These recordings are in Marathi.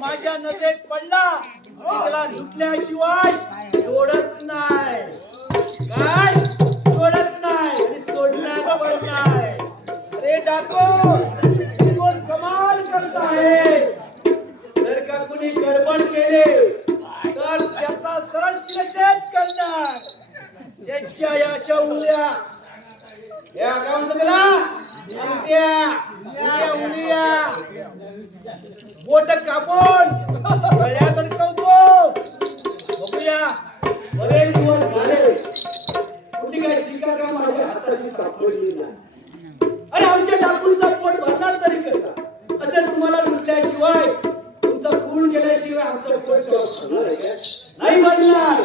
माझ्या नजरेत पडला त्याला लुटल्याशिवाय सोडत नाही, काय सोडत नाही आणि सोडणार पण नाही. अरे डाको कोण कमाल करत आहे. जर का कुणी गडबड केले तर त्याचा सरळ शिरछेद करणार. त्याच्या या अशा उद्या या काय म्हणतात त्याला उद्या बोट कापून गळ्यात अडकवतो. बघूया बरेच दिवस झाले कुणी काय शिका का माझ्या हाताशी सापडली नाही. अरे आमच्या डाकूंचा पोट भरणार तरी कसा असेल. तुम्हाला लुटल्याशिवाय तुमचा खून केल्याशिवाय आमचा पोट भरणार आहे का? नाही भरणार.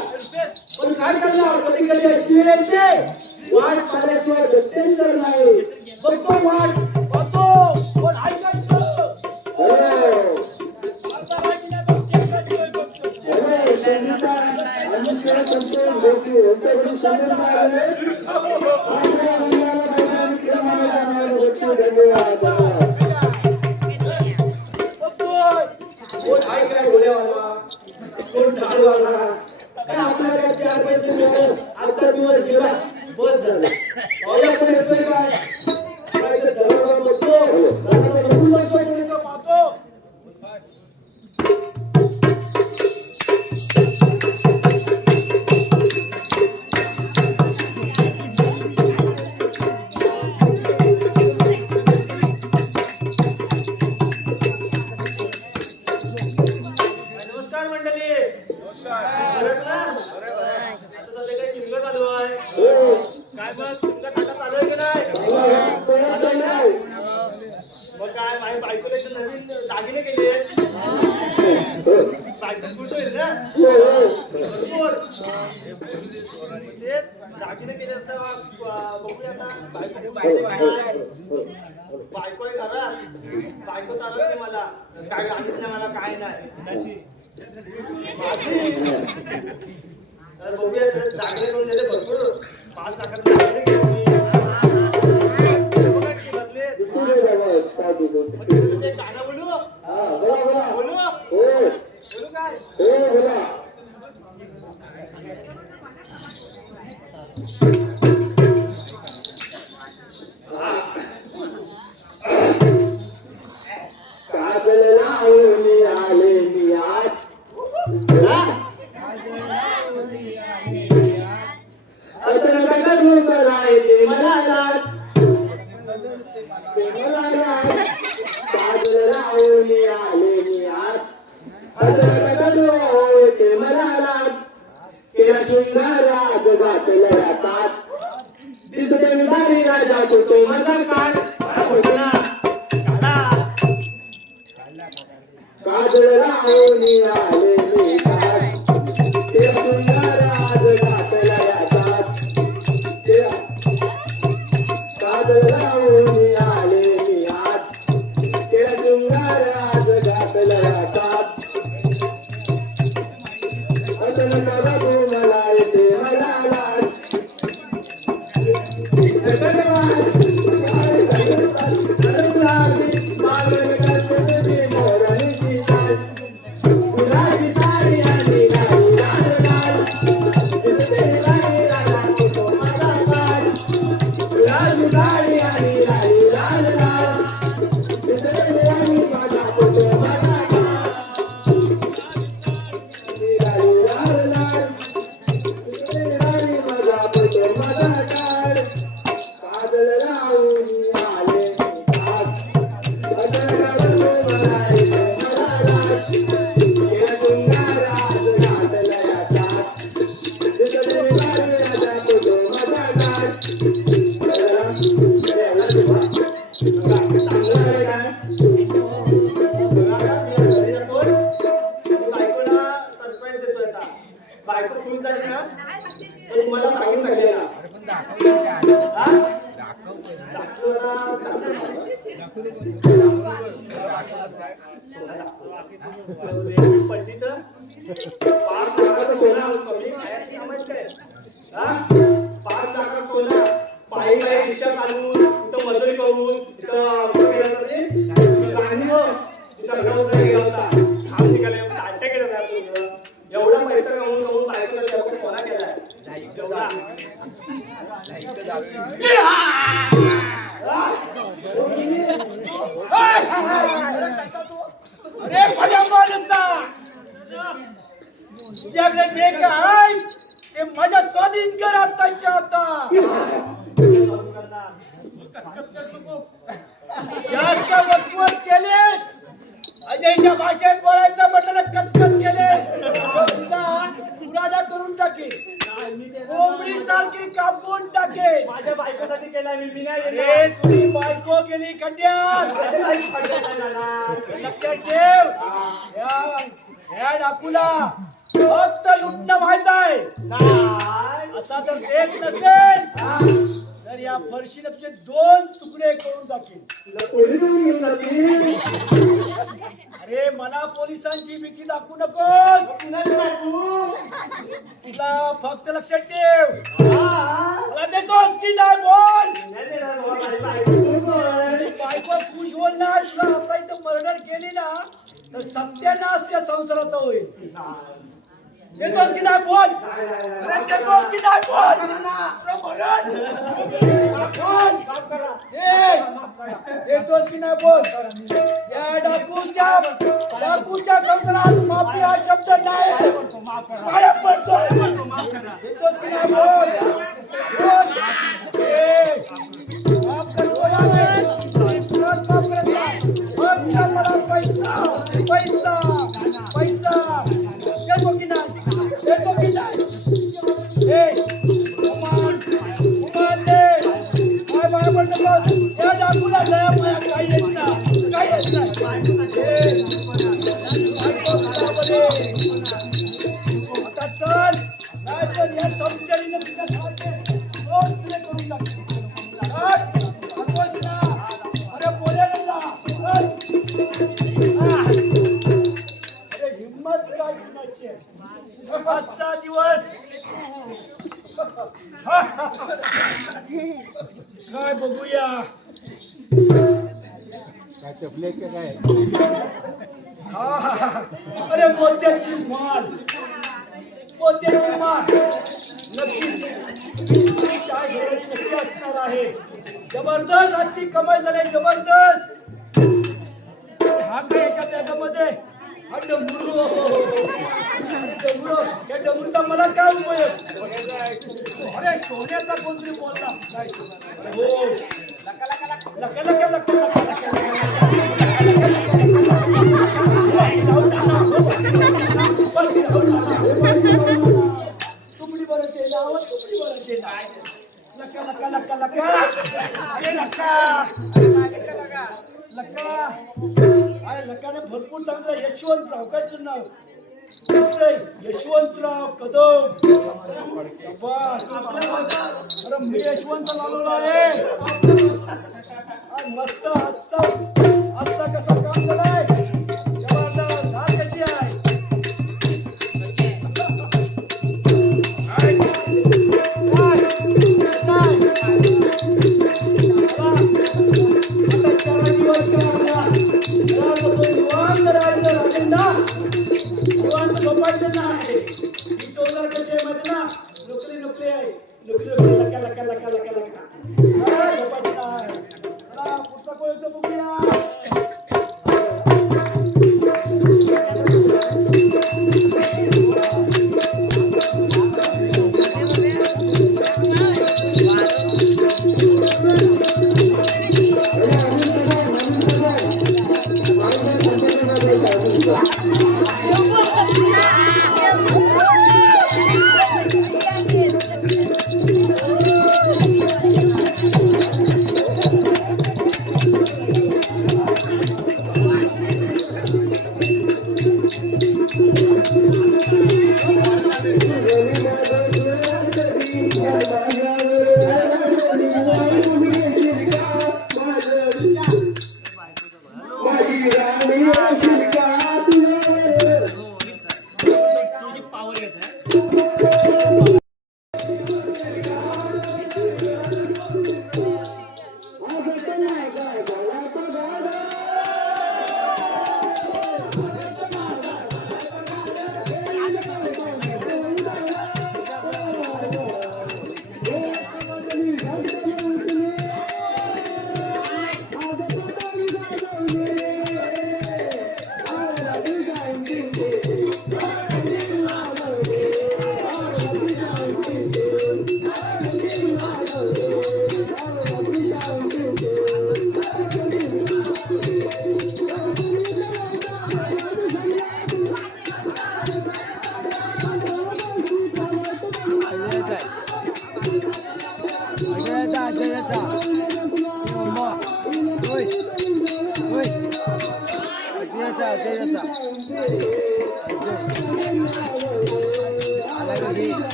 पण काय करणार कधी कधी अशी वेळ येते वाट पाहिल्याशिवाय गत्यंतर नाही. बघतो वाट पाहतो पण ऐकतो. कोण ढालवाला काय आपल्याला 4 पैसे मिळाले. आजचा दिवस गेला बस झालं. पण येतोय काय दरवाजा बसतो पाहतो. दागिने केले खुश होईल ना. तेच दागिने केले बघूया बायको आहे घरात. बायको चालत मला काय सांगितलं मला काय नाही तर बघूया दागिने करून दिले भरपूर 5 लाखाचे दागिने घेतले. गाणं बोलू बोलू बोलू काय खुश झाली ना तर तुम्हाला सांगितलं ना पडली तर 5 लाखाचं सोनं कमी खायची कामात काय 5 लाखाचं सोनं पायी पायी रिक्षा चालवून इथं मजुरी करून इथं गेला होता काम निघाले चालते केलं एवढा पैसा कमवून कमवून बायकोला कोणा केलाय अरे भल्या माणसा तुझ्याकडे जे काय ते माझ्या स्वाधीन कर आताच्या आता जास्त वसवट केलेस अजयच्या भाषेत बोलायचं म्हटलं कचकच केलेस पुराडा करून टाके कोंबडी सारखी कापून टाके माझ्या बायकोसाठी केला मी नाही रे तुझी बायको गेली खड्ड्यात लक्षात ठेव या डाकूला फक्त लुटणं माहित आहे असा जर देत नसेल तर या फरशीला तुझे 2 तुकडे करून टाकेल अरे मला पोलिसांची भीती दाखवू नकोस तुला फक्त लक्षात ठेव मला देतोस की नाही बोल बायको खुश होईल ना तुला आता इथं मर्डर केली ना तर सत्यानाश या संसाराचा होईल देतोस की नाही बोल देतोस की नाही बोल देतोस की नाही बोल या डाकूच्या संसारात माफी हा शब्द नाही काय पडतो देतोस की नाही बोल माफ मला पैसा पैसा पैसा देतो की नाही देतो की नाही काय बाय म्हणतो या डाकूला दया माया काही येत नाही काही येत नाही आता चल नाही तर या संशयाने तुझ्या घराचे रोज तुले करून टाक अरे बोले ना अरे हिम्मत काय कुणाची आजचा दिवस काय बघूया काय अरे मोत्याची माल नक्की असणार आहे जबरदस्त आजची कमाई झाली जबरदस्त हा काय याच्या त्याच्यामध्ये हा डमरू त्या डमरूचा मला काय उपयोग अरे सोन्याचा कोणतरी बोलला हो लका लका लका तुमडी बरं केला तुमडी बरं केला लका लका लका लका अरे लका लका अरे लकाने भरपूर चांगलं यशवंतराव काय तुझं नाव यशवंतराव कदम अरे मी यशवंत लावलेला आहे मस्त आजचा कसा काम झालाय जबरदस्त धार कशी आहे नोकरी आहे नोकरी लका लका लका लका लका पुस्तक बघूया माझी पावर येत आहे.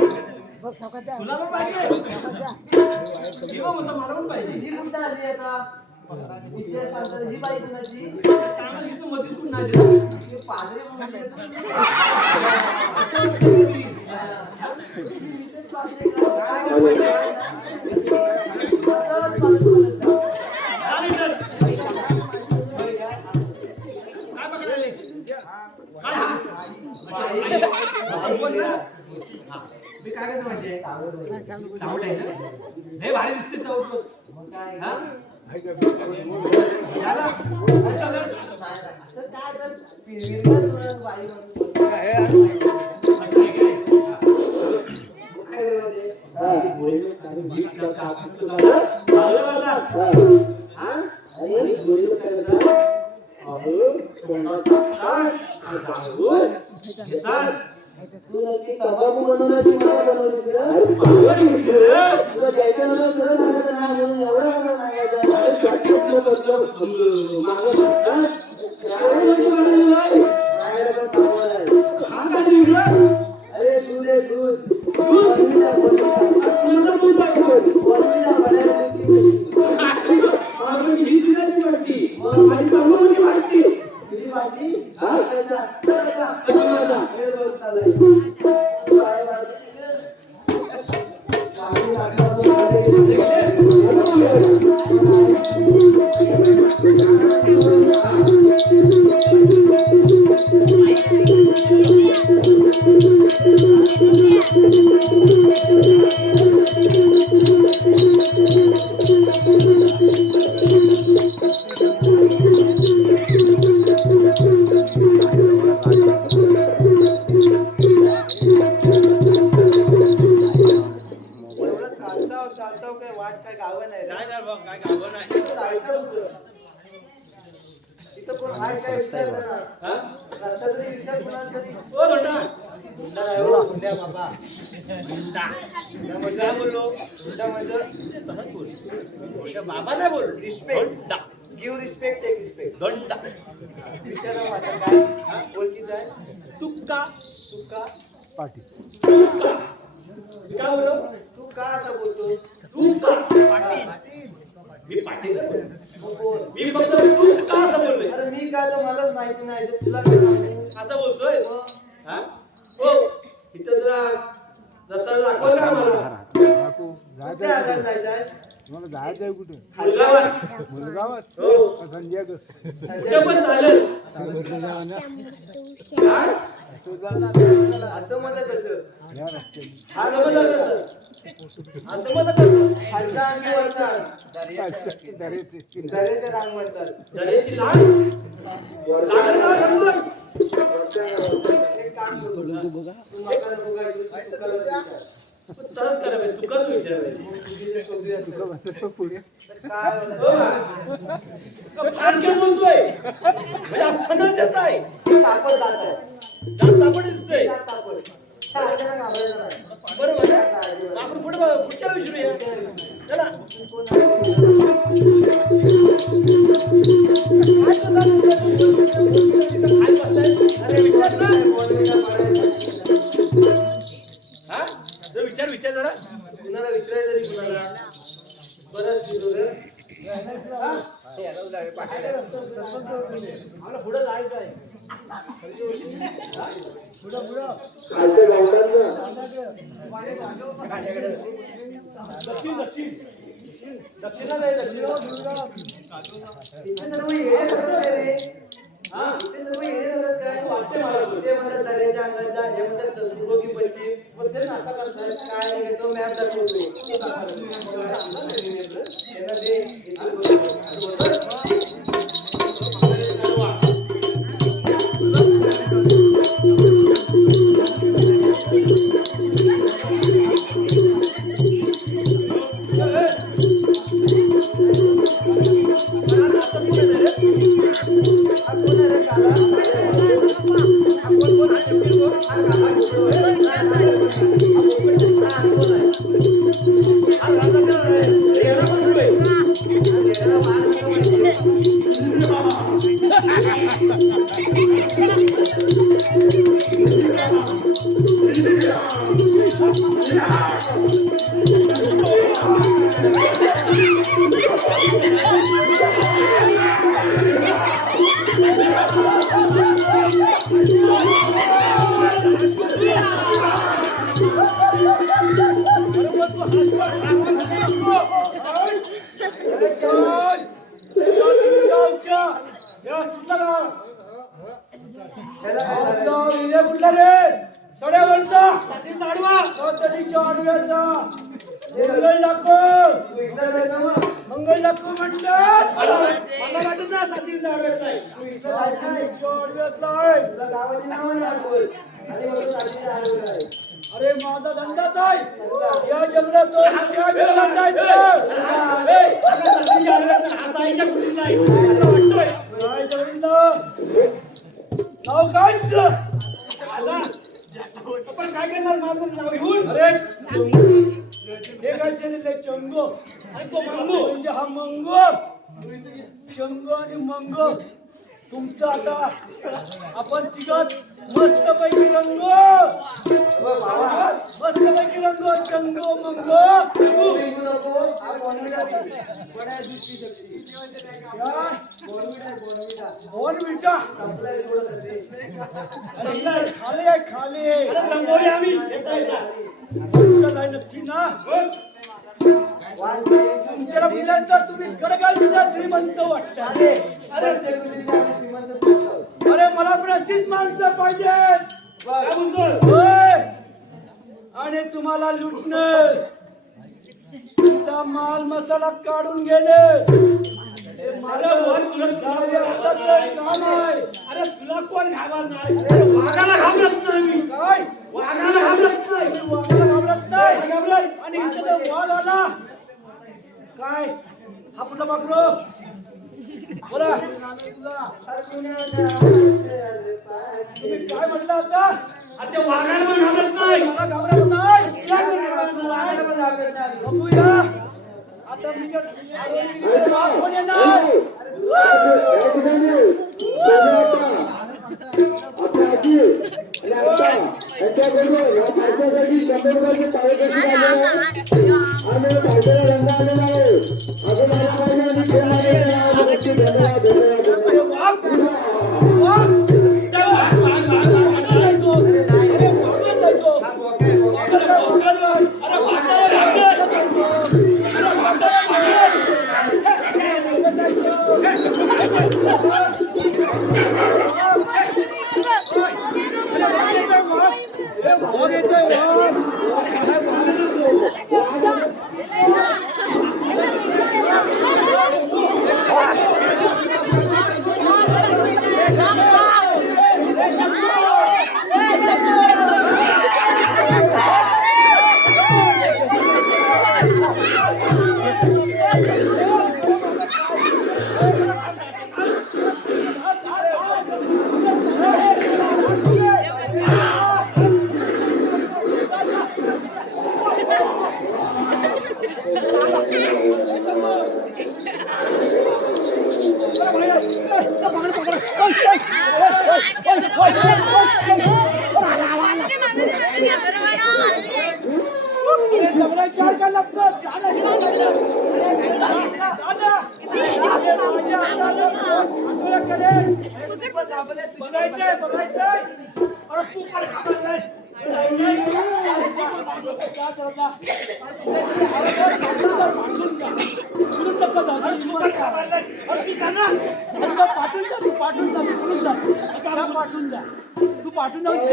तुला पण पाहिजे मला पण पाहिजे ही कुठं आली आता ही बाई कुणाची चांगलं इथं मध्येच कुठं नाही पादरी मी काय करतो माहितीये चावट आहे ना लय भारी दिसते चावट हा तंबाखू बनवण्याची मला बनवली अरे दूध आहे दूध इथं कोण हाय काय विचार करा. हा? रस्ता तरी विचार कोणाला तरी. ओ धोंडा हुंडा नाही हो, हुंड्या बाबा. धोंडा हुंडा मी म्हणजे काय बोललो हुंडा म्हणजे तसंच बोल धोंडा बाबा नाही बोल Respect. Dhonda give respect take respect. Dhonda विचारा माझा काय ओळखीचा आहे तू का तू का मी काय बोललो तू का असं बोलतो तू का पाटील मी पाटील नाही बोललो. मग बोल. मी फक्त तू का असं बोललोय अरे मी काय तर मलाच माहिती नाही तर तुला काय सांगू? असं बोलतोय मग हा हो इथं जरा रस्ता दाखवा का मला कुठल्या आधार जायचं आहे तुम्हाला जायचंय कुठे मुलगावात मुलगावात हो संजय कुठे पण चालेल काय असं म्हणत कसं या रस्त्याने हा समजा कसं हा समजा कसं खालचा आणि वरचा दरेचे दरेचे रांग म्हणतात दरेची लाग लागल ना रंगवण. एक काम करू तू मकान बघायचं तू कलर विचार. तसंच करा बे, तू कर तू विचार मग तुझी जे शोधू असतं. पुढे तर काय हो होतं? का फारके बोलतोय म्हणजे आपण देत आहे तापत जात आहे जात आपण दिसतोय तापत अचानक घाबरायचं नाही. बरोबर आहे? आपण पुढच्या विचारूया चला काय बसलाय? अरे विचार ना हा जर विचार जरा कुणाला विचारायचं तरी कुणाला बरंच दिलो रे. आम्हाला पुढे जायचं आहे दक्षिणा जाय दक्षिणा इथे सर्व येणे करत आहे रे. हा इथे सर्व येणे करत काय? वाटते मला ते म्हणतात दरेच्या अंगात जा, हे म्हणतात चतुर्भुगी पश्चिम. पण ते नाश्ता करताय काय नाही तो मॅप दाखवतो. त्यांना दे, इथे बघ. हा कोण आहे रे काला? हा कोण आहे? हा काला कोण आहे? हा कोण आहे? याला पण पुढे. हा गेलेला वाघ नको माहिती. त्याला काय झालं? कुठला रे सड्यावरचा साधी ताडवा सौतडीच्या आडव्याचा मंगळ लाखो तू इथं जायचं मग? मंगळ लाखो म्हणतात मला वाटत ना साधी आडव्याचा आहे तू इथं जायचं नाही. आडव्यातला आहे तुला गावाची नावं नाही आठवत. आणि म्हणून साडीच्या आडवं आहे. अरे माझा धंदाच आहे या जंगलात जायचं नाव काय तुझं आपण काय करणार माझं नाव घेऊन अरे हे काय केलेलं चंगो आणि तो मंगो म्हणजे हा मंगो चंगो आणि मंगो तुमचं आता आपण तिघात मस्त पैकी रंगो मस्त पैकी रंगो चंगो मंगो तू निघू नको. हा बोनविडा आहे. बड्या दिवशी शक्ती. बोनविडा. बोल बेटा संपलाय सोडत असे. खाली आहे खाली संपवले आम्ही नक्की ना तुमच्या मुलांचा तुम्ही गडगडीचा श्रीमंत वाटता अरे श्रीमंत दिसतो. अरे मला पण अशीच माणसं पाहिजे काय बोलतोय होय आणि तुम्हाला लुटणं तुमचा माल मसाला काढून गेले अरे तुला कोण घाबरणार नाही वाघाला घाबरत नाही मी काय वाघाला घाबरत नाही वाघाला घाबरत नाही आणि इथे जर वाघ आला काय हा कुठला बकरो बोला तुम्ही काय म्हटलं आता आता वाघाला पण घाबरत नाही मला घाबरत नाही बघूया आता मी जर वाघ कोण येणार तू पाठवून जाऊन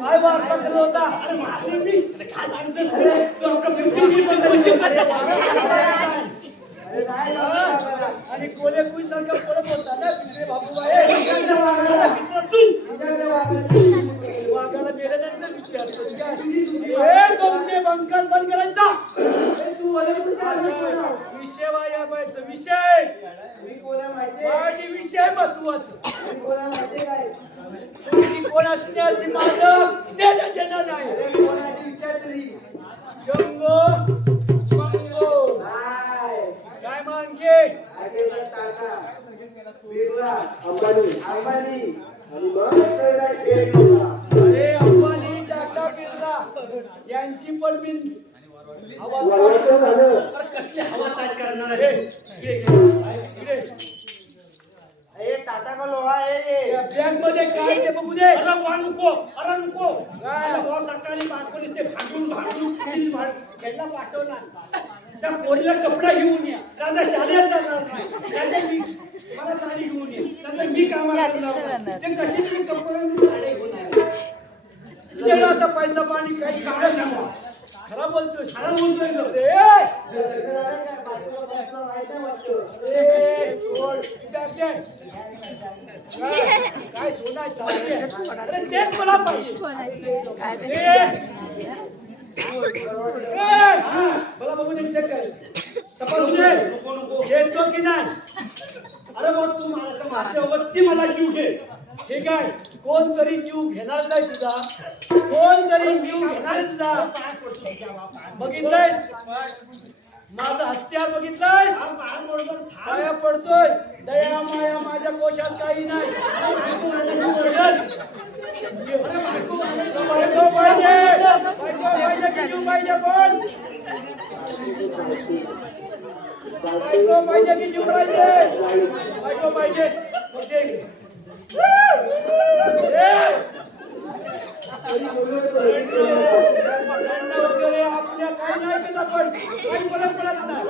काय वार्ता केला होता आणि कोले कुई सारखा परत होता ना पिंजरे बाबूबाई वाघाला गेल्यानंतर विचारतोस का हे तुमचे बंकल बंद करायचा विषय वाया बायचा विषय माझी विषय महत्वाचं तुम्ही कोण असण्याशी माझं देणं घेणं नाही जंगो मंगो काय मानके अरे अंबानी टाटा बिर्ला यांची पण मी कसली हवा ताट करणार आहे टाटा का लोहा आहे बँक मध्ये काय ते बघू दे अरे नको सकाळी बायकोनीच ते भांडून खेळला पाठवणार त्या पोरीला कपडा घेऊन या दादा शाळेत जाणार नाही मला साडी घेऊन ये दादा मी कामाला ते कशी कपडे घेऊन आता पैसा पाणी काही सांगत नाही खरा बोलतोय काय सोडायचं अरे तेच मला पाहिजे मला बघू दे चेक कर तपासू दे घेतो की नाही अरे मग तू माझ्या वरती मला जीव घे ठीक आहे कोणतरी जीव घेणार नाही तुझा कोणतरी जीव घेणार तुझा बघितलंयस माझं हत्यार बघितलंयस पाया पडतोय दया माया माझ्या कोशात काही नाही बायको पाहिजे की जीव पाहिजे पण बायको पाहिजे की जीव पाहिजे बायको पाहिजे वगैरे आपल्या काही नाही केलं पण काही फरक पडत नाही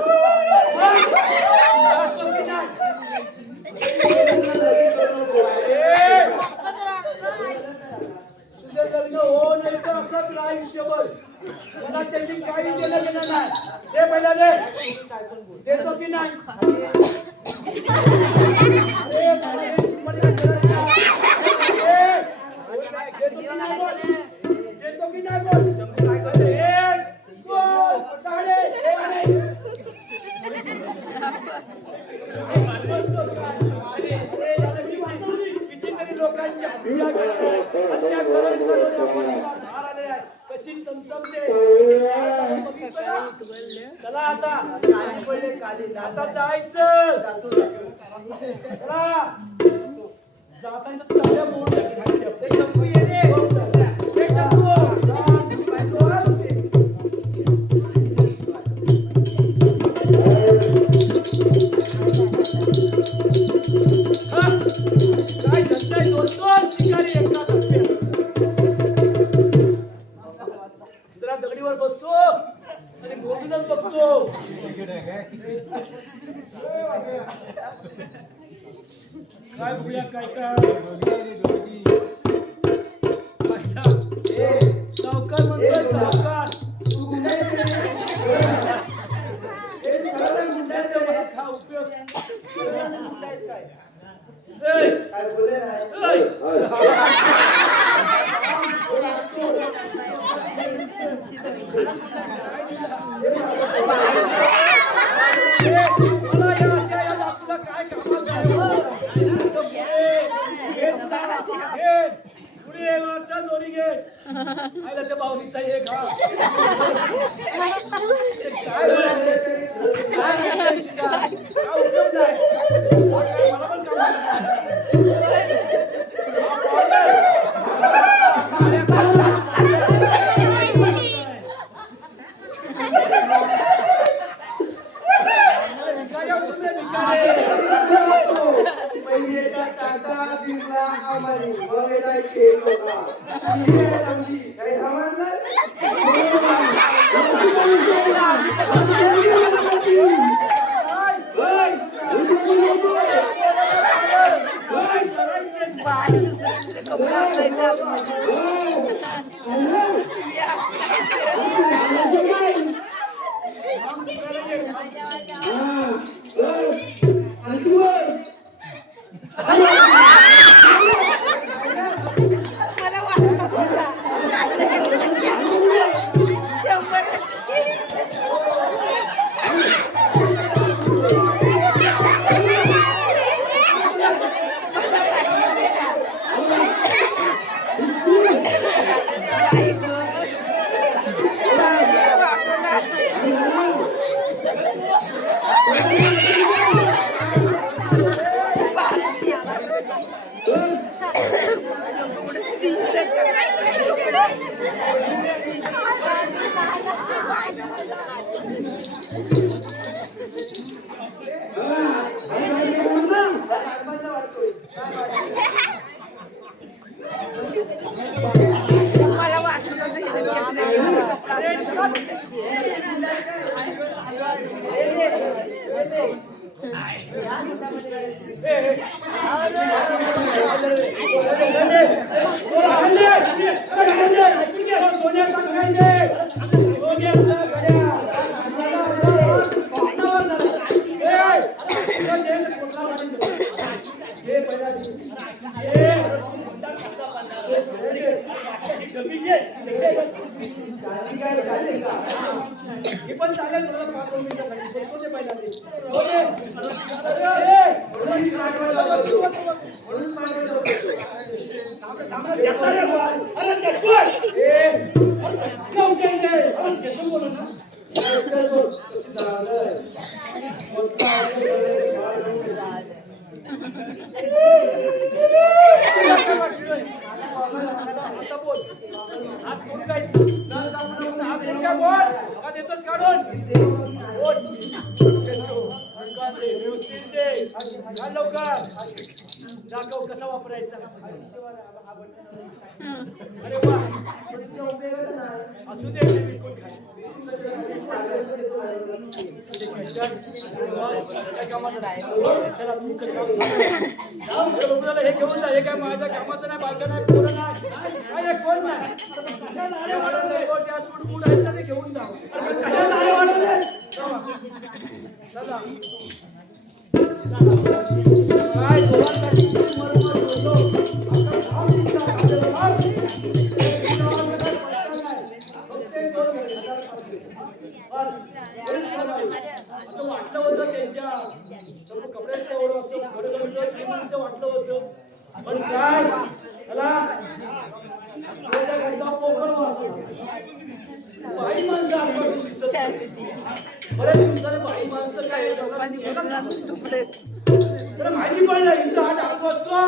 तुझं लग्न हो नाही तर असंच राहा आयुष्यभर मला त्याची काही देणं घेणं नाही ते पहिला दे देतो की नाही देतो की नाही बोल एक दोन साडे कितीतरी लोकांची हत्या कशी चमचमते चला आता आता जायचं चला जाताना चांगल्या मोड काय धंदा दोन शिकारी एकदा जरा दगडीवर बसतो आणि मोठीनच बघतो काय बघूया काय सावकार म्हणतोय सावकार मुंड्याचा मला खा उपयोग दोरी घे आयला त्या बावलीचा हे खा उपयोग नाही मला पण आता बोल. हात कोण काय? हात कोण काय बोल? का देतोस काढून? बोल. व्यवस्थित दे. काढ लवकर. दाखव कसा वापरायचा. अरे वा. असू दे. बिलकुल खाय. काय कामाचं नाही. चला तुमचं काम झालं. हे घेऊन जा. हे काय माझ्या कामाचं नाही, बायका नाही, पोरं नाही. काय नाही, कोण नाही. अरे वाढवले. त्या सूट-बूट आहेत ना, ते घेऊन जा. अरे कशाला नाही वाढवले? चला. काय दोघांसाठी मरमर बोललो. असं नाव दिसतं आपल्याला. असं वाटलं होतं त्यांच्या कपड्याचं एवढं असं घडघडलं श्रीमंत वाटलं होतं, पण काय त्याला त्याच्या घरचा पोखर बाई माणसं आपण दिसत नाही. बरं तुमचं बाई माणसं काय तर माहिती पडलं इथं हा डाकू असतो.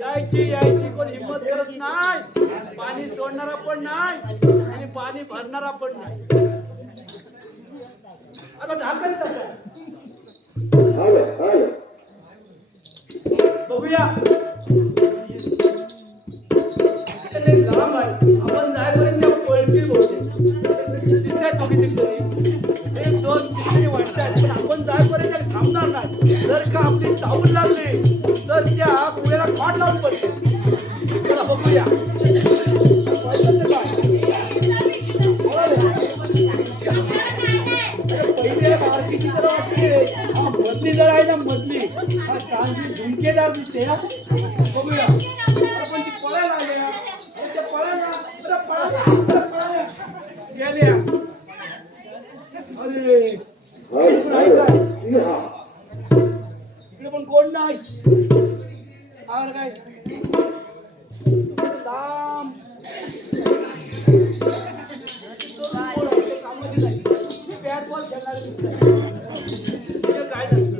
यायची कोण हिंमत करत नाही. पाणी सोडणारा पण नाही आणि पाणी भरणारा पण नाही. आता ढाकण कसं बघूया. लांब आहे आपण जायपर्यंत पळतील दिसतायत दोघी तिकडे. एक दोन तिकडे वाटतात पण आपण जायपर्यंत थांबणार नाही. जर का आपली चावून लागली तर त्या पुण्याला खाट लावून पडते. चला बघूया. पहिले बारकीची तर वाटते. मधली जर आहे ना मधली हा चांदी झुमकेदार दिसते. बघूया आपण ती पळायला आल्या त्या पळायला गेल्या. अरे इकडे पण कोण नाही. काय लांब बॅट बॉल खेळणारे दिसतात. काय नसतं.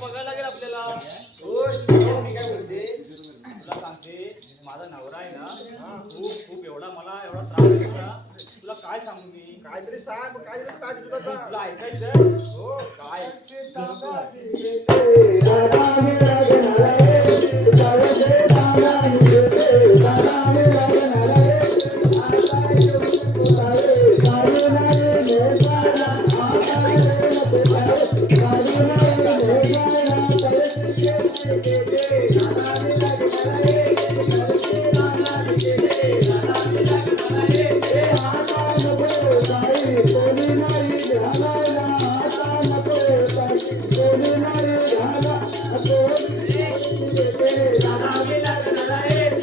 बघायला लागेल आपल्याला. मी काय बोलते तुला सांगते माझा नवरा आहे ना खूप एवढा मला एवढा त्रास देता. तुला काय सांगू मी. काहीतरी सांग. काहीतरी तुला ऐकायचं. हो काय रे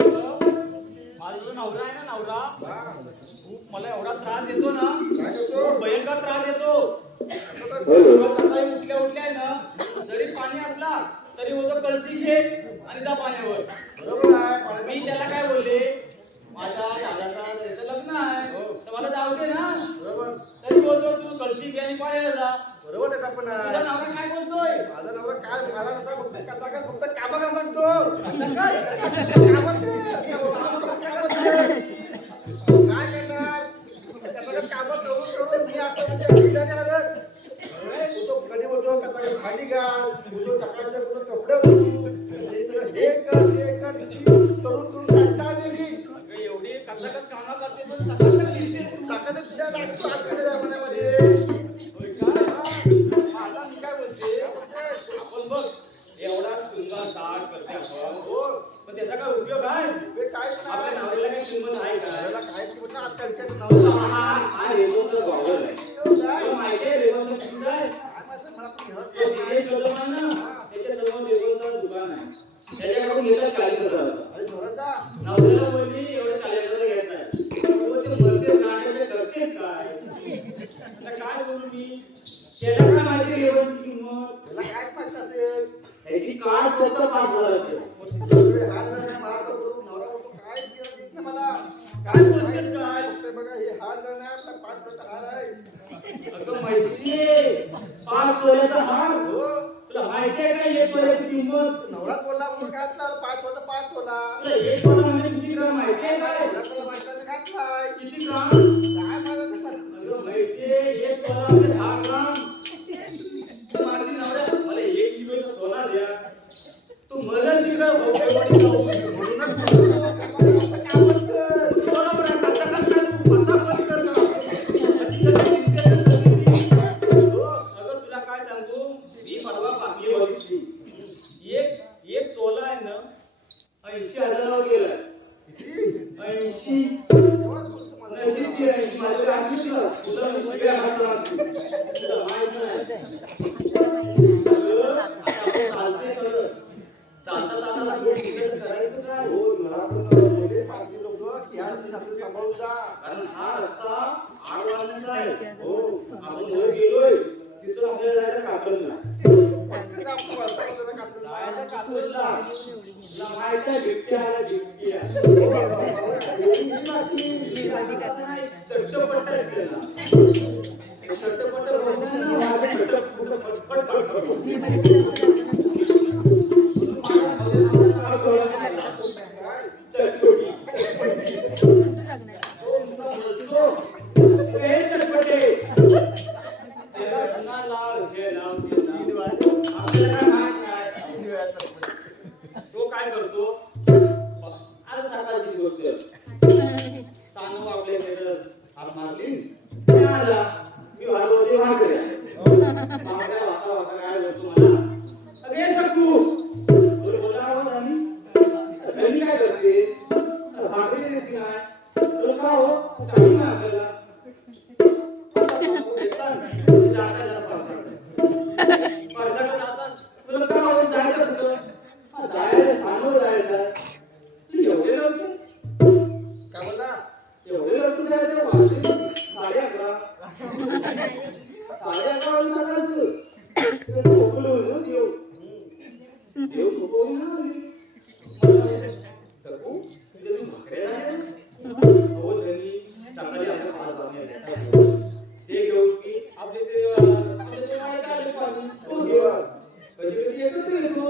माझा जो नवरा आहे ना नवरा खूप मला एवढा त्रास देतो ना खूप भयंकर त्रास देतो सकाळी उठल्या आहे ना जरी पाणी असला तरी होतो कळशी घे आणि जा पाण्यावर बरोबर आहे. मी त्याला काय बोलले माझ्या दादाचा याचं लग्न आहे तर मला जाऊ दे ना बरोबर तरी बोलतो तू कळशी घे आणि पाण्याला जा बरोबर आहे का पण तुझा नवरा काय बोलतोय माझा नवरा काय मला नसा फक्त कथा काय फक्त कामाला सांगतो असं काय काय करणार त्याच्याकडे कामं करून मी आता म्हणजे विचार करत तो कधी बोलतो कथा भांडी घाल बोलतो सकाळच्या कुठं कपडे घालू हे सगळं हे कर करून कंटाळा गेली अगं, एवढी कचाकच कामं करते पण सकाळचं दिसते सकाळच्या दिशा लागतो आजकालच्या जमान्यामध्ये होय का? आता मी काय बोलते आपण बघ एवढा सुंदर ताट करते आपण हो पण त्याचा काय उपयोग आहे हे काय आपल्या नावाला काही किंमत आहे का त्याला काय किंमत नाही आजकालच्या तुला नवरा हा रेगोचा गॉगल आहे तुला माहिती आहे रेगोचा किती आहे हे शोधमान ना त्याच्या समोर रेगोचं दुकान आहे त्याच्याकडून घेतला 40,000 अरे जोराचा नवऱ्याला बोलली एवढे 40,000 घेत आहे तो ते मरते गाण्याचे करतेच काय आता काय बोलू मी त्याला काय माहिती रेगोची किंमत त्याला काय पाहिजे असेल त्याची काय फक्त 5,000 असेल हात नाही मला तर बोलू नवरा बोलतो काय केलं नाही मला काय बोलतेस काय फक्त बघा हे हार नाही आपला 5 रुपयाचा हार आहे अगं म्हैशी 5 तोल्याचा हार हो तुला माहिती आहे का 1 तोल्याची किंमत नवरा बोलला म्हणून घातला 5 होता 5 होला तुला 1 तोला म्हणजे किती ग्राम माहिती आहे काय नवऱ्याला बायकाने घातलाय किती ग्राम काय मला नाही माहित. अगं म्हैशी 1 तोला म्हणजे 10 ग्राम तू माझी नवऱ्या मला 1 किलोचा सोना द्या तू मदत तिकडं भोगेवाडी जाऊ म्हणूनच बोलतो, कामाचं कर. बरोबर आहे कसा कसा तू पटापट कर ना अगं तुला काय सांगू मी परवा बातमी बघितली एक तोला आहे ना 80,000 गेलाय 80 तेव्हाच बोलतो मला. नशीबची 80 माझ्या आठवलं तुला सगळ्या हातात तुला माहित नाही चालते खरं चालता चालता करायचं काय हो, मला पण बोलले पाहिजे लोकं की ह्या रस्त्याने आपलं सांभाळून जा. कारण हा रस्ता आडवाण्याचा आहे हो आपण वर गेलोय तिथून आपल्याला जायला कापड नाही पटकन आपण वळसा वगैरे कापून जायला जा. कापडला तुला माहित आहे बिबट्या आला बिबट्या चट्टपट्टा येते ना चट्टपट्टा बघून ना माझं चट्टपट्ट फटफट करतो तो काय करतो आता सकाळची गोष्ट तांदूळ आपल्या हात मारली आला मी वाजवते भाकऱ्या भाकऱ्या वाता वाता काय बोलतो मला अरे सकू बोला आम्ही घरी काय करते भाकरी देते काय तुला का हो काही नाही आपल्याला तुला का हो जायचं होतं जायचं सांगू जायचं एवढे लवकर काय बोलला? एवढे लवकर जायचं वाजले 11:30 वाजता जायचं झोपलो देव देव झोपवून ना सकू तुझे तू भाकऱ्या नाही हो धनी सकाळी आपल्या 5 वाजता ते घेऊ की आपले ते माहिती आले पाणी तो घेऊ कधी कधी येतो ते येतो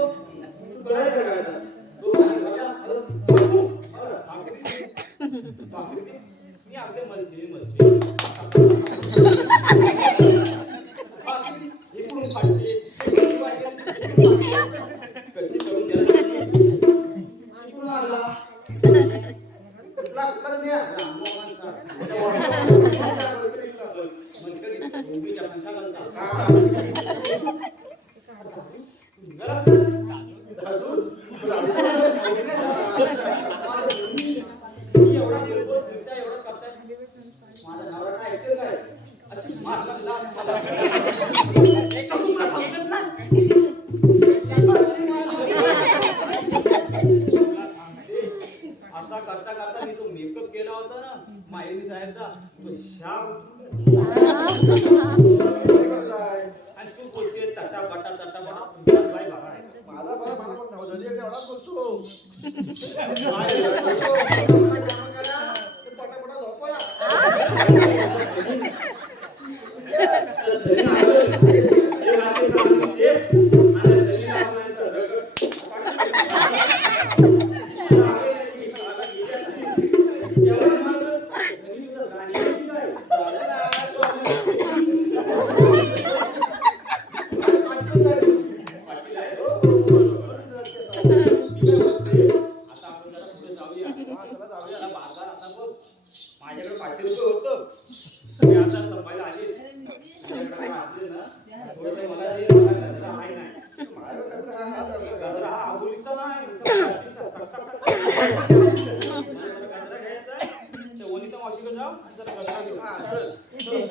करायचं काय आता तो भाकरी मी आपल्या मलते भाकरी इकडून फाटते कशी करून द्यायला कुठून आला? कुठला कुठला नाही आहे? मुंबईच्या पंचांगांचा. हा. तुम्ही एवढा निर्बोध फिरता, एवढं करताय. माझा नवरा काय ऐकेल काय? अशी मारला लाथ मला. एका तुकडा समजत नाही. असा करता करता मी तो मेकअप केला होता ना माहेरी साहेबचा तो शाप. आणि तू बोलते चटापटा चटापटा बाय बाबा आहे. मला बरं मला पण नवजाती आहे, एवढाच बोलतो. पटापटा झोपवा. माझ्याकडे 500 रुपये होतं. मी आता संपायला आले. माझ्याकडे वाटले ना, थोडंसं मला दे, मला गजरा आहे नाही. गजरा हा आबोलीचा नाही. गजरा घ्यायचा आहे. त्या वनिता मावशीकडे जाऊ आणि जरा गजरा घेऊ. चल,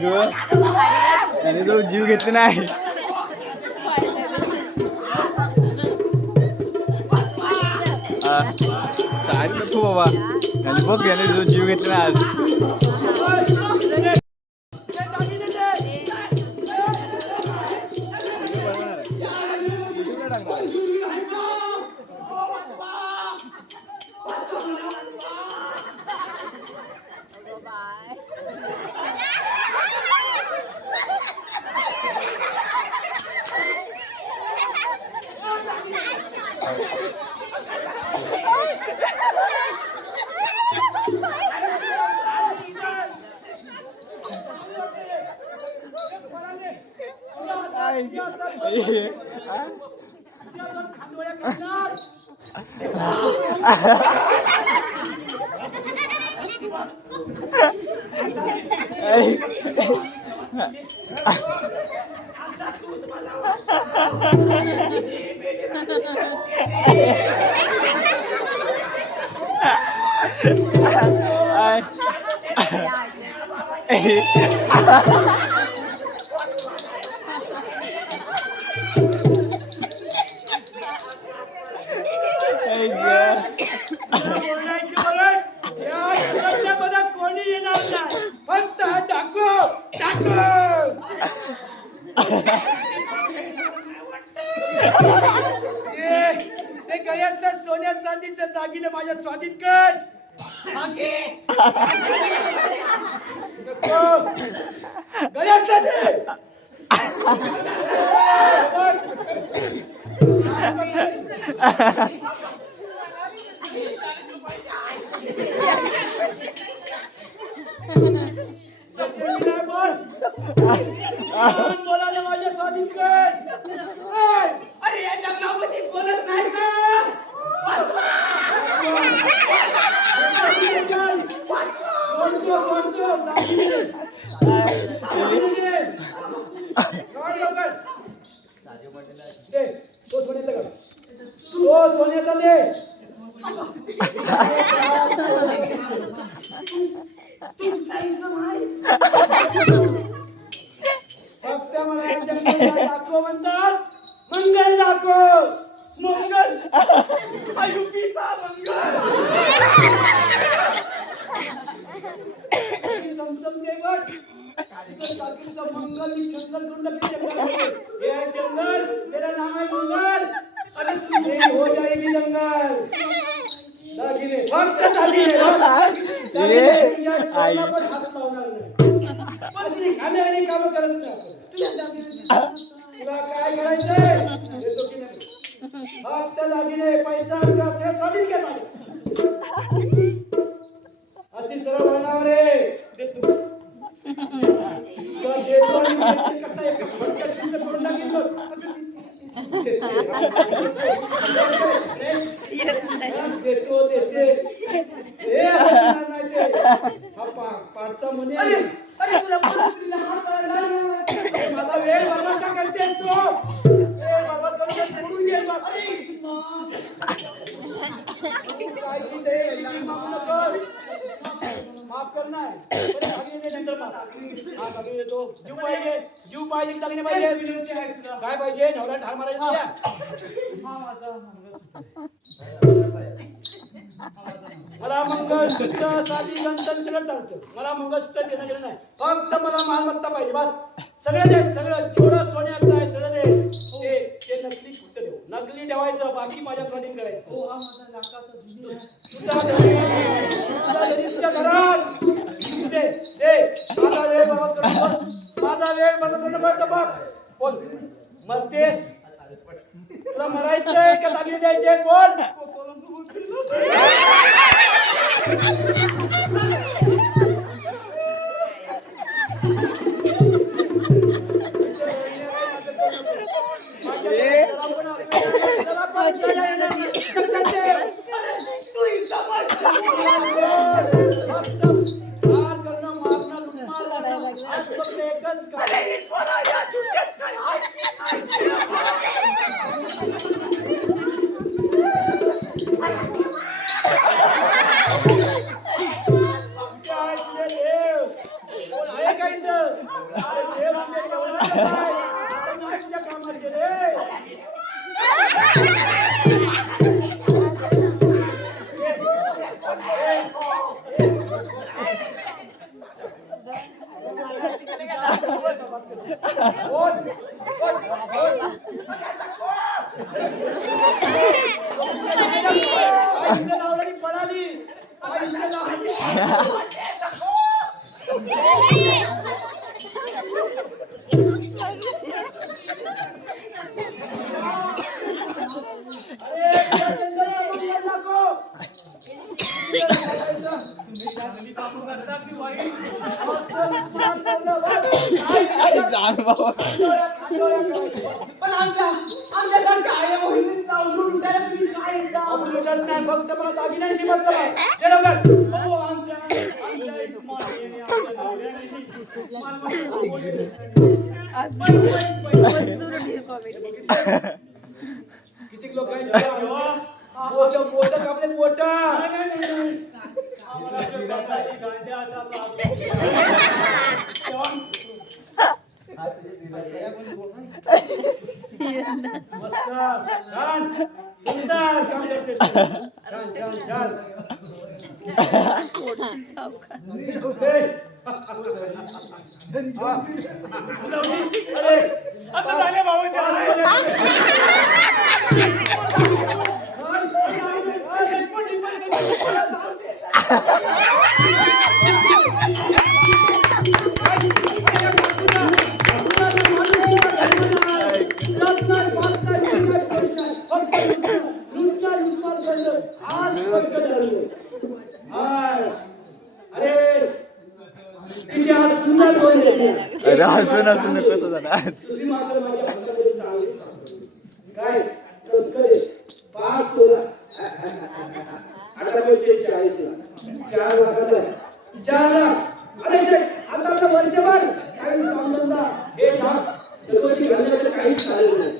जाऊया. आणि तो जीव घेतला नाही. साडी नको बाबा, आणि बघ याने जो जीव घेतला आज. बोलायची बरं, या खेळाच्या मधात कोणी येणार नाही. फक्त हा टाको ते गळ्यातलं सोन्या चांदीचं दागिने माझ्या स्वाधीन कर. गळ्यातलं दे. बोला ना माझ्या स्वाधीन कर. अरे या जंगलामध्ये बोलत नाही का? तो सोन्याचा दे. फक्त मला या जंगलाला दाखव म्हणतात. मंगल दाखव. मंगल आयुपीचा मंगल. समजून घे बघ. मंगल मी जंगल ढूंढ के जंगल. ये जंगल मेरा नाम है मंगल. अरे ये हो जाएगी जंगल. दागिने फक्त दागिने. खाणे आणि काम करत नाही. तुला काय करायचंय देतो की नाही. फक्त दागिने पैसा स्वाधीन घे माझे. अशी सरळ म्हणावर रे देतो. कसं आहे करून टाकीन. पाठचा म्हणे माझा वेळ बर्बाद का करतेस तू. माफ करणार जीव पाहिजे चांगले पाहिजे. काय पाहिजे नवरा ठार मारायचा. मला मंगळसूत्र साधी गंधन सगळं चालतं. मला मंगळसूत्र देणं गेलं नाही. फक्त मला मालमत्ता पाहिजे बस. सगळं दे. सगळं जेवढं सोन्याचं आहे सगळं दे. ते नकली फक्त देऊ. नकली ठेवायचं बाकी माझ्या स्वाधीन करायचं. तुझ्या घरात दे दे. माझा वेळ बरोबर माझा वेळ बरोबर बघ. बोल मरतेस. तुला मरायचंय का दागिने द्यायचे बोल. पण आमच्यासारख्या आया बहिणींचा चावून उठायला तुम्ही काय येता? लुटत नाही, फक्त मला दागिन्यांशी मतलब आहे. दे लवकर. हो आमच्या इस्माईलने आमच्या नवऱ्याने किती लोक आहेत बोट बोट कापले बोट आम्हाला ते गांजाची गांजाचा त्रास मस्त छान सुंदर काम करते छान छान छान अरे आता झाले भाऊच्या अरे हसून हसून कसं जाणार काय संस्कृती पाच तोला आता पैसे 4 लाखाचा 4 लाख अरे ते आता आपलं वर्षभर काही समजा 1 लाख सर्वची घालण्याचं काहीच चालू नाही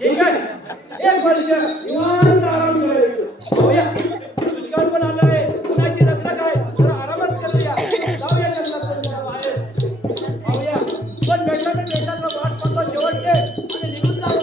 ठीक आहे 1 वर्ष निवांत आराम करायचं होया दुष्काळ पण आला आहे कुणाची लग्न काय जरा आरामात करूया जाऊया लग्नात बाहेर पाहूया पण भेटला तर भेटाचा वाट पाहतो शेवटचे आणि निघून जाऊ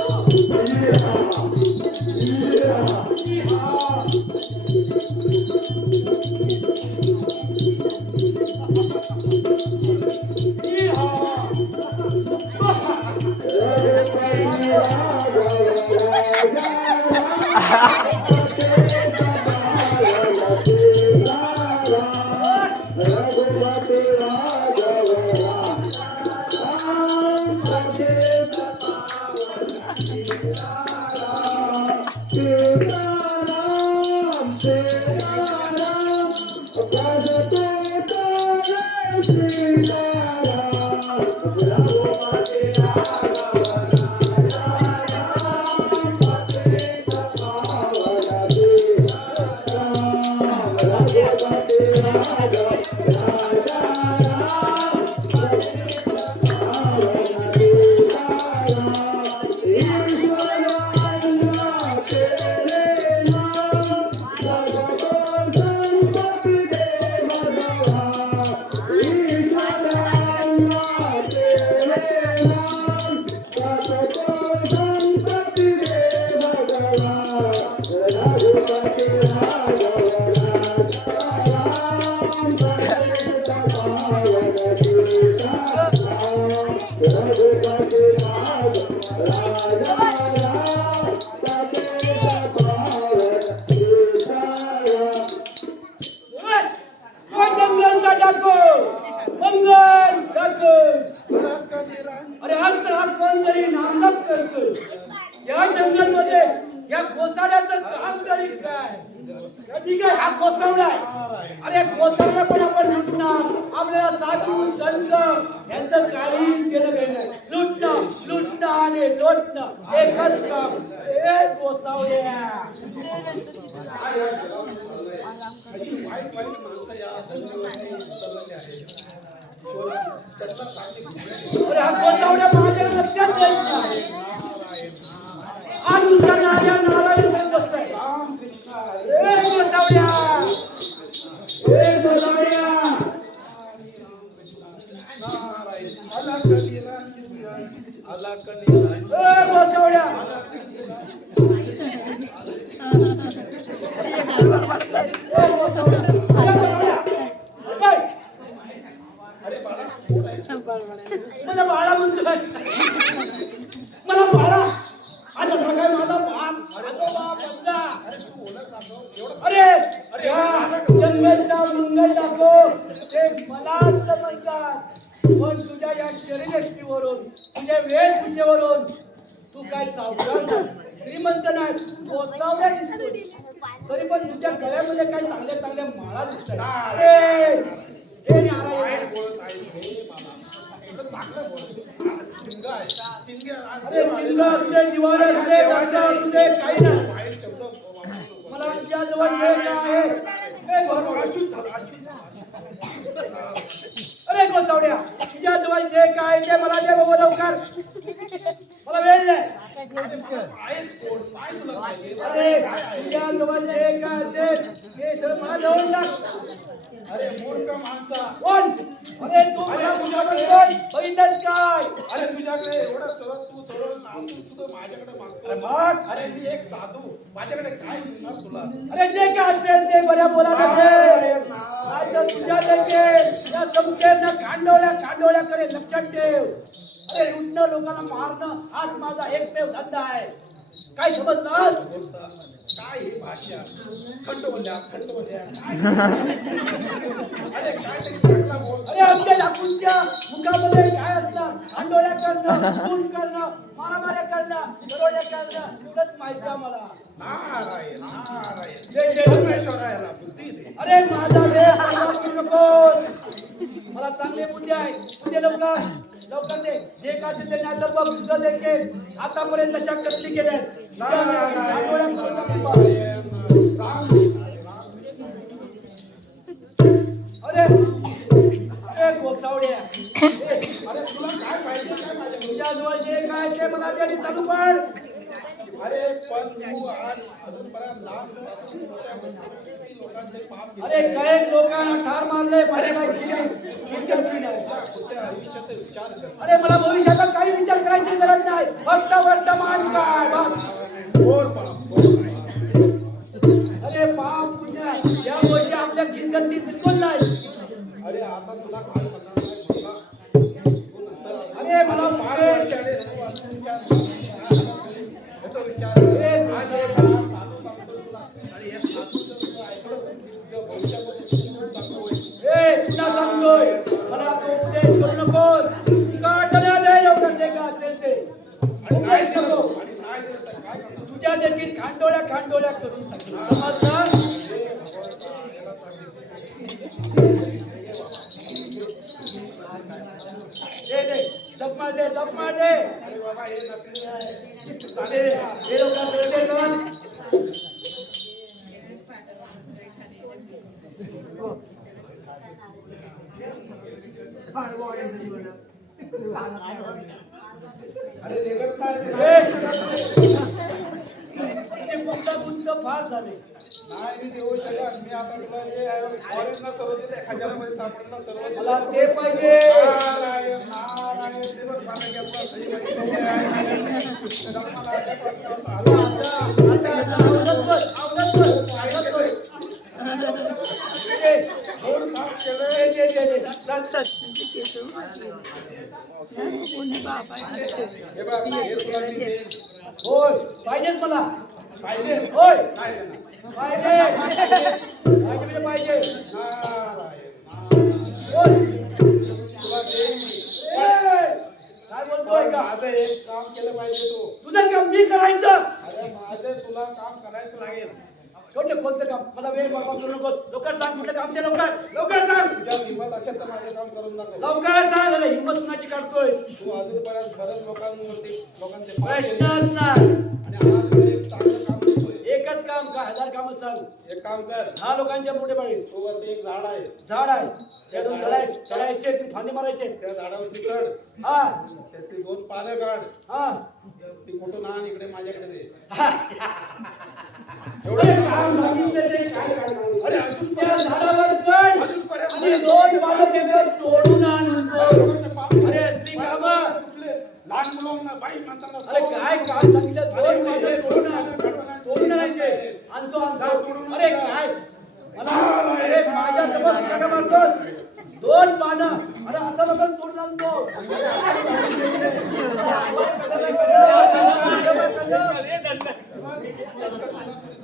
अरे आज तर हा कोण तरी नामजप करतोय या जंगलमध्ये या कोसाड्याचं काम तरी काय ठीक आहे हा कोसवडा आहे अरे कोसवडा पण आपण लुटणार आपल्याला साधू संत यांचं काहीच केलं नाही लुटणं आणि लोटणं एकच काम हे कोसवड्या अशी वाईट वाईट माणसं या धर्मामध्ये आहेत अरे हा कोसवड्या माझ्या लक्षात येत नाही आज तुझ्या नारायण म्हणत बसताय ए कोसवड्या ए कोसवड्या आला कलीला आला कलीला ए कोसवड्या मला बाळा म्हणतोय मला बाळा आता सकाळी माझा बाप आजोबा पंजा अरे या जंगलचा मंगल दाखव ते मलाच म्हणतात पण तुझ्या या शरीरयष्टीवरून तुझ्या वेशभूषेवरून तू काय सावकार श्रीमंत नाही कोसावड्या दिसतोस तरी पण तुझ्या गळ्यामध्ये काही चांगल्या चांगल्या माळा दिसतात अरे हे नारायण अरे शिंग असते दिवाळी असते वर्षा असू दे काही नाही मला तुझ्या जवळ जे काय आहे अरे कोसवड्या तुझ्या जवळ जे काय ते मला दे बाबा लवकर मला वेळ नाही आहेस कोण? काय तुला पाहिजे? अरे तुझ्या जवळ जे काय असेल ते सगळं मला जवळ टाक. अरे मूर्ख माणसा, कोण? अरे तू मला तुझ्याकडे कोण? बघितलंस काय? अरे तुझ्याकडे एवढं सरळ तू सरळ असून सुद्धा माझ्याकडे मागतो. अरे मग? अरे मी एक साधू, माझ्याकडे काय मिळणार तुला? अरे जे काय असेल ते बऱ्या बोलात असेल. नाहीतर तुझ्या देखील या संख्येच्या खांडोळ्याकडे लक्षात ठेव. अरे लुटणं, लोकांना मारणं हाच माझा एकमेव धंदा आहे. काय समजलं? काय ही भाषा? खंडोल्या खंडोल्या काय? अरे काय तरी चांगला बोल. अरे आमच्या लाकूडच्या मुखामध्ये काय असतं? खांडोळ्या करणं, खून करणं, मारामाऱ्या करणं, दरोड्या करणं एवढंच माहिती आहे मला. नारायण नारायण जे- जे- परमेश्वराला बुद्धी दे. अरे माझा वेळ बरबाद करू नकोस. मला चांगले बुद्धी आहे. बुद्धी लवकर लवकर दे. जे काय असेल ते नाही तर बघ तुझं देखील आतापर्यंत अशा कत्तली केल्या आहेत. खांडोळ्या करू नको. अरे अरे गोसावड्या, अरे तुला काय पाहिजे? काय माझ्या तुझ्याजवळ जे काय ते मला त्याने चालू पड. अरे पण तू आज अजूनपर्यंत लहानपासून मोठ्यापर्यंत लोकांचे पाप केले. अरे काही लोकांना ठार मारले माझ्या बाईची पुढच्या आयुष्याचा विचार कर. अरे मला भविष्याचा काही विचार करायची गरज नाही. फक्त वर्तमान काळ बस. गोड पाप, गोड नाही. अरे पाप पुण्य या गोष्टी आपल्या खिसगंतीत बिलकुल नाही. अरे आता तुला काय म्हणणार नाही तुला. अरे मला फार अरे वर्ष आले, तू अजून विचार याचा विचार कर. आज एक साधू सांगतो तुला. अरे हे साधूचं तुला ऐकलं तुझ्या भविष्यामध्ये खूप चांगलं होईल. पुन्हा सांगतोय मला तो उपदेश करू नकोस. काढण्या दे लवकर जे काय असेल ते. उपदेश नको. आणि नाही दिलं तर काय करणार? तुझ्या देखील खांडोळ्या करून टाकेल. समजलं? दे जप मार दे. अरे बाबा हे नकली आहे. अरे हे लवकर सगळं दे करून. अरे निघत नाही ते. गुंत फार झाले. नाही मी देऊ शकत. मी आता तुला जे आहे फॉरेनला सर्व दिले, खजानामध्ये सापडलं सर्व दिलं. मला ते पाहिजे. नारायण, नारायण, दिवस पाणी घेतला, सही घेतली, सवय आहे. जन्माला आल्यापासून असं आलं. आता असं आवडत बस, आवडत बस, आवडत बस. दे, दोन पाप केले. दे, दे, दे, दे. हे बघ, हे तुला मी देईन. होय पाहिजेच मला. पाहिजे? होय काय देणार? पाहिजे. पाहिजे म्हणजे पाहिजे. नारायण, होय. तुला देईन मी. काय बोलतोय पण का? माझं एक काम केलं पाहिजे तू. तुझं काम मी करायचं. अरे माझं तुला काम करायचं लागेल. छोटे कोणतं काम? मला वेळ बरबाद करू नकोस. लवकर सांग कुठलं काम ते. लवकर सांग. तुझ्या हिंमत असेल तर माझं काम करून दाखव. लवकर सांग. अरे हिंमत कुणाची काढतोय? तू अजूनपर्यंत खरंच लोकांचे पाप केले. प्रश्नच नाही. आणि आज मी एक चांगलं काम करतोय. एकच काम का? 1000 कामं सांग. एक काम कर. 10 लोकांच्या मोठे पाहिजे. सोबत एक झाड आहे. झाड आहे त्यातून चढायचे ती फांदी मारायचे. त्या झाडावरती चढ. हा त्याची 2 पानं काढ. हा ती कुठून आण इकडे माझ्याकडे दे. अरे काम सांगितलं ते काय काय? अरे अजून त्या झाडावर चढ अजूनपर्यंत आणि 2 पानं त्याचं तोडून आण. लोकांचे पाप अरे असली कामं. कुठले? लहान मुलांना बाई माणसांना अरे काय काम सांगितलं? 2 पानं तोडून आणायचे. आणतो. अरे काय मला अरे माझ्यासमोर कशाला मारतोस? 2 पानं. अरे आता लवकर तोडून आणतो.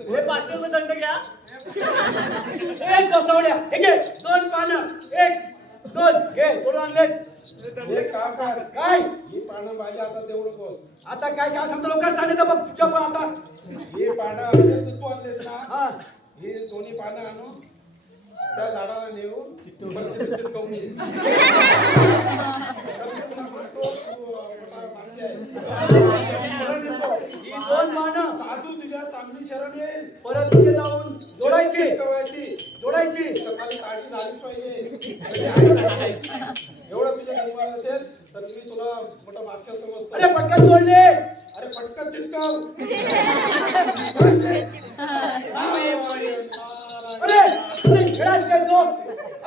हे 500 रुपये दंड घ्या. एक बसवड्या. हे घे 2 पानं. 1 2 घे तोडून आणले. एक काम कर. काय ही पानं माझ्या हातात देऊ नकोस. आता काय काय सांगतो लवकर सांगितलं बघ तुझ्या पण आता. ही पानं आणलीस तू आणलीस ना. हा ही दोन्ही पानं आणून त्या झाडाला नेऊन चिटकवून ये. ही 2 पानं साधू तुझ्या चांगली शरण येईल. परत तिथे जाऊन जोडायची जोडायची सकाळी काळजी झालीच पाहिजे. एवढं तुझ्या हिंमत असेल तर मी तुला मोठा बादशाह समजतो. अरे पटकन जोडले. अरे पटकन चिटकव.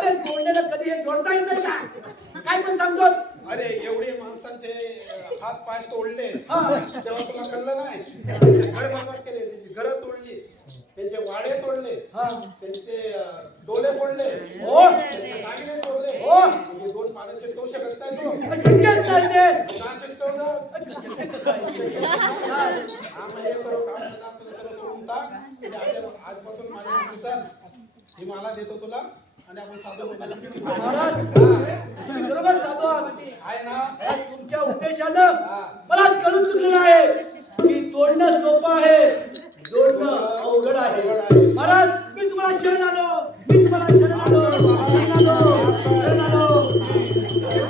अरे तोडण्याला कधी हे जोडता येत नाही का? काय पण सांगतो. अरे एवढे माणसांचे हात पाय तोडले हा. तेव्हा तुला कळलं नाही त्यांचे घर बरबाद केले, त्यांची घरं तोडली, त्यांचे वाडे तोडले, हा. त्यांचे डोले फोडले, हो. त्यांचे दागिने तोडले, हो. म्हणजे दोन पाण्याचे टोचे करताय तो शक्यच नाही ते. का चिकटवलं? शक्य कसं आहे? हा म्हणजे सर्व काम तुला सर्व सोडून टाक. म्हणजे आजपासून माझ्या दिवसात ही मला देतो तुला आणि आपण साधं बोलायला भेटू. महाराज हा. तुम्ही बरोबर साधू आहात. आहे ना? तुमच्या उद्देशानं मलाच कळून चुकलेलं आहे की तोडणं सोपं आहे, जोडणं अवघड आहे. महाराज मी तुम्हाला शरण आलो, मी तुम्हाला शरण आलो, शरण आलो, शरण आलो.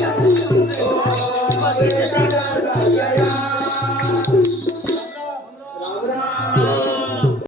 आहे.